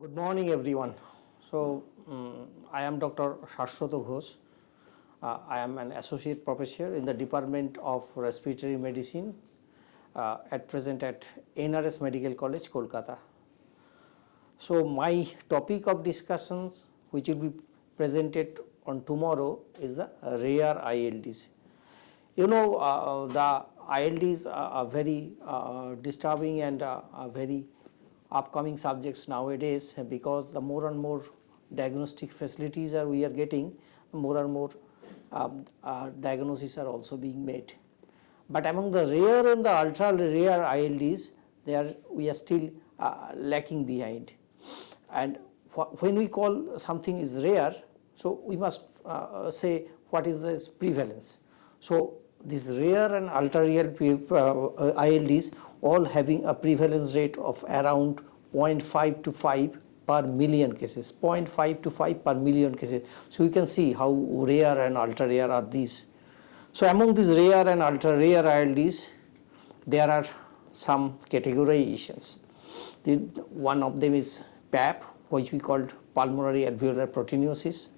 Good morning, everyone. I am Dr. Saswata Ghosh. I am an associate professor in the Department of Respiratory Medicine at present at NRS Medical College, Kolkata. So, my topic of discussions, which will be presented on tomorrow, is the rare ILDs. You know, the ILDs are very disturbing and very upcoming subjects nowadays, because the more and more diagnostic facilities we are getting, more and more diagnoses are also being made. But among the rare and the ultra rare ILDs, we are still lacking behind. And when we call something is rare, so we must say what is the prevalence. So these rare and ultra rare ILDs all having a prevalence rate of around 0.5 to 5 per million cases, 0.5 to 5 per million cases. So you can see how rare and ultra rare are these. So among these rare and ultra rare ILDs, there are some categorizations. One of them is PAP, which we called pulmonary alveolar proteinosis,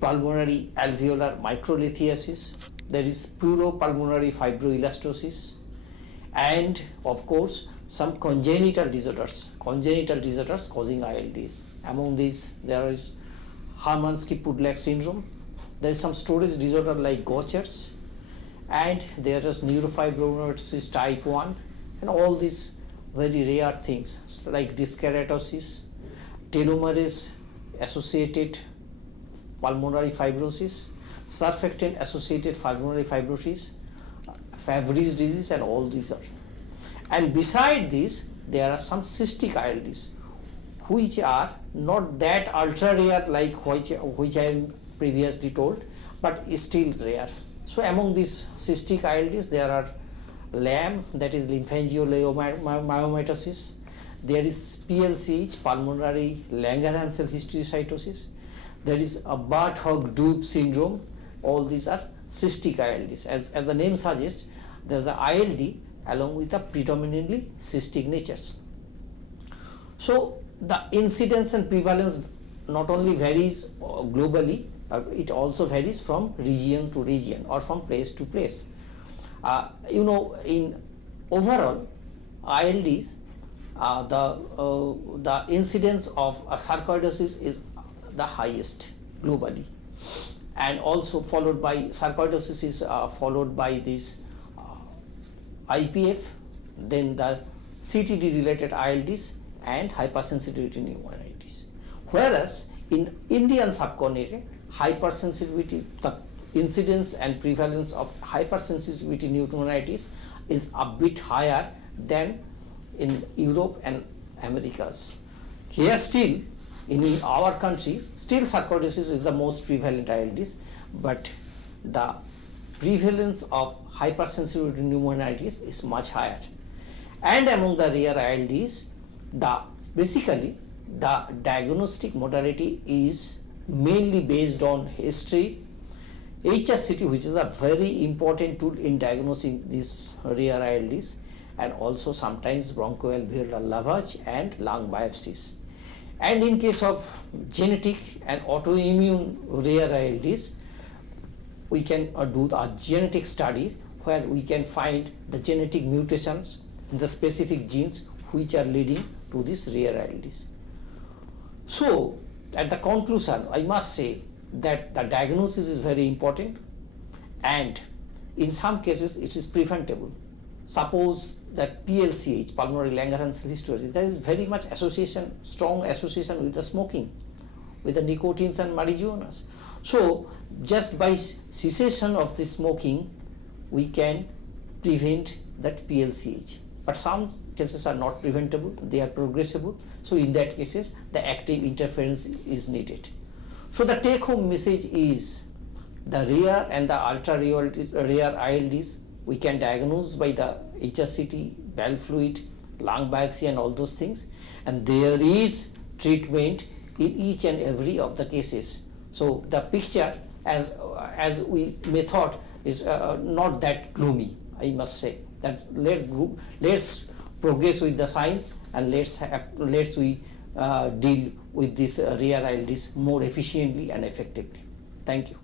pulmonary alveolar microlithiasis, there is pleuropulmonary fibroelastosis, and of course some congenital disorders causing ILDs. Among these, there is Hermansky-Pudlak syndrome, there is some storage disorder like Ghosh, and there is neurofibromatosis type 1, and all these very rare things like dyskeratosis, telomerase associated pulmonary fibrosis, surfactant associated pulmonary fibrosis, Fabry's disease, and all these are. And beside this, there are some cystic ILDs, which are not that ultra rare like which I previously told, but is still rare. So among these cystic ILDs, there are LAM, that is lymphangioliomyomatosis. There is PLCH, pulmonary Langerhans cell histiocytosis. There is a Barth-Hogg-Doob syndrome. All these are cystic ILDs. As the name suggests, there is a ILD along with a predominantly cystic natures. So the incidence and prevalence not only varies globally, it also varies from region to region or from place to place. In overall ILDs, the incidence of sarcoidosis is the highest globally, and also followed by sarcoidosis is followed by this IPF, then the CTD related ILDs and hypersensitivity pneumonitis. Whereas in Indian subcontinent, hypersensitivity, the incidence and prevalence of hypersensitivity pneumonitis is a bit higher than in Europe and Americas. Here still, in our country, still sarcoidosis is the most prevalent ILDs, but the prevalence of hypersensitivity pneumonitis is much higher. And among the rare ILDs, basically the diagnostic modality is mainly based on history, HSCT, which is a very important tool in diagnosing these rare ILDs, and also sometimes bronchoalveolar lavage and lung biopsies. And in case of genetic and autoimmune rare ILDs, we can do a genetic study where we can find the genetic mutations in the specific genes which are leading to these rare ILDs. So, at the conclusion, I must say that the diagnosis is very important, and in some cases it is preventable. Suppose that PLCH, pulmonary Langerhans cell histiocytosis, there is very much strong association with the smoking, with the nicotines and marijuanas. So just by cessation of the smoking, we can prevent that PLCH. But some cases are not preventable, they are progressible. So in that cases, the active interference is needed. So the take-home message is the rare and the ultra rare ILDs we can diagnose by the HSCT, valve fluid, lung biopsy, and all those things. And there is treatment in each and every of the cases. So the picture, as we may thought, is not that gloomy, I must say. That let's progress with the science, and let's we deal with this rare ILDs more efficiently and effectively. Thank you.